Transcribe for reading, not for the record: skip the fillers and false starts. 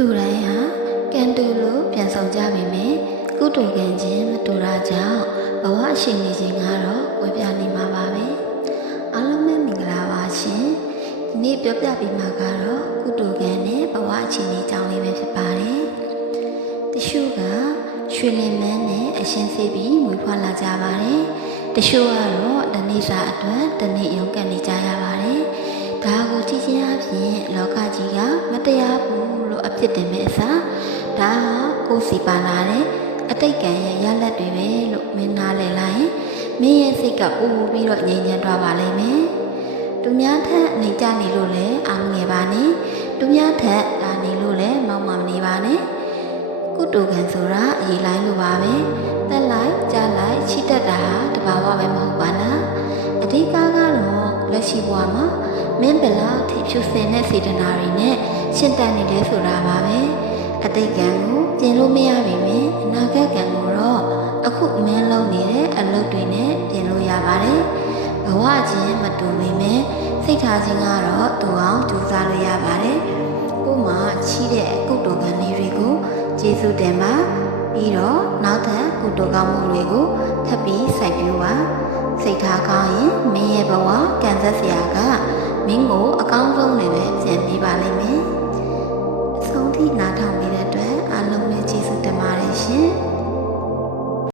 လူတိုင်းဟာကံတူလို့ပြန်ဆောင်ကြပေမယ့်ကုသိုလ်ကံချင်းမတူတာကြောင့်ဘဝရှိနေခြင်းကတော့ဝေပြနေမှာပါပဲအားလုံးပဲမင်္ဂလာပါရှင်ဒီနေ့ပြောပြပေးမှာကတော့ကုသိုလ်ကံနဲ့ဘဝအခြေအနေကြောင်းလေးပဲဖြစ်ပါတယ်တချို့ကရွှေလင်မန်းနဲ့အရှင်စေပြီးမွေးဖွားလာကြပါတယ်တချို့ကတော့တနေ့စာအတွက်တနေ့ရုန်းကန်နေကြရပါတယ်ဒါကိုကြည့်ချင်းအပြင်လောကကြီးကမတရားဘူးလို့အဖြစ်တင်မဲ့အစားဒါဟာကိုယ်စီပါလာတဲ့အတိတ်ကံရဲ့ရလဒ်တွေပဲလို့မင်းနားလည်လိုက်မင်းရဲ့စိတ်ကပို့ပြီးတော့ငြိမ်ချမ်းသွားပါလိမ့်မယ်သူများထက်နေကြနေလို့လည်းအာမငယ်ပါနဲ့သူများထက်ဒါနေလို့လည်းမောက်မနေပါနဲ့ကုသိုလ်ကံဆိုတာအရေးလိုက်လို့ပါပဲတက်လိုက်ကြားလိုက်ချစ်တတ်တာဟာတဘာဝပဲမဟုတ်ပါလားအဓိကကတော့လက်ရှိဘဝမှာမင်းဘယ်လောက်ထိဖြူစင်တဲ့စေတနာတွေနဲ့ရှင်းတတ်နေလဲဆိုတာပါပဲအတိတ်ကံကိုပြင်လို့မရပါဘူးအနာဂတ်ကံကိုတော့အခုမင်းလုံးနေတဲ့အလုပ်တွေနဲ့ပြင်လို့ရပါတယ်ဘဝချင်းမတူပေမဲ့စိတ်ထားခြင်းကတော့တူအောင်ကြိုးစားလို့ရပါတယ်ကို့မှာချီးတဲ့ကုသိုလ်ကံလေးတွေကိုကျေးဇူးတင်ပါပြီးတော့နောက်ထပ်ကုသိုလ်ကောင်းမှုတွေကိုထပ်ပြီးစိုက်ပျိုးပါစိတ်ထားကောင်းရင်မင်းရဲ့ဘဝကံဆက်စရာကမင်းကိုအကောင်းဆုံးတွေပဲပြန်ပေးပါလိမ့်မယ်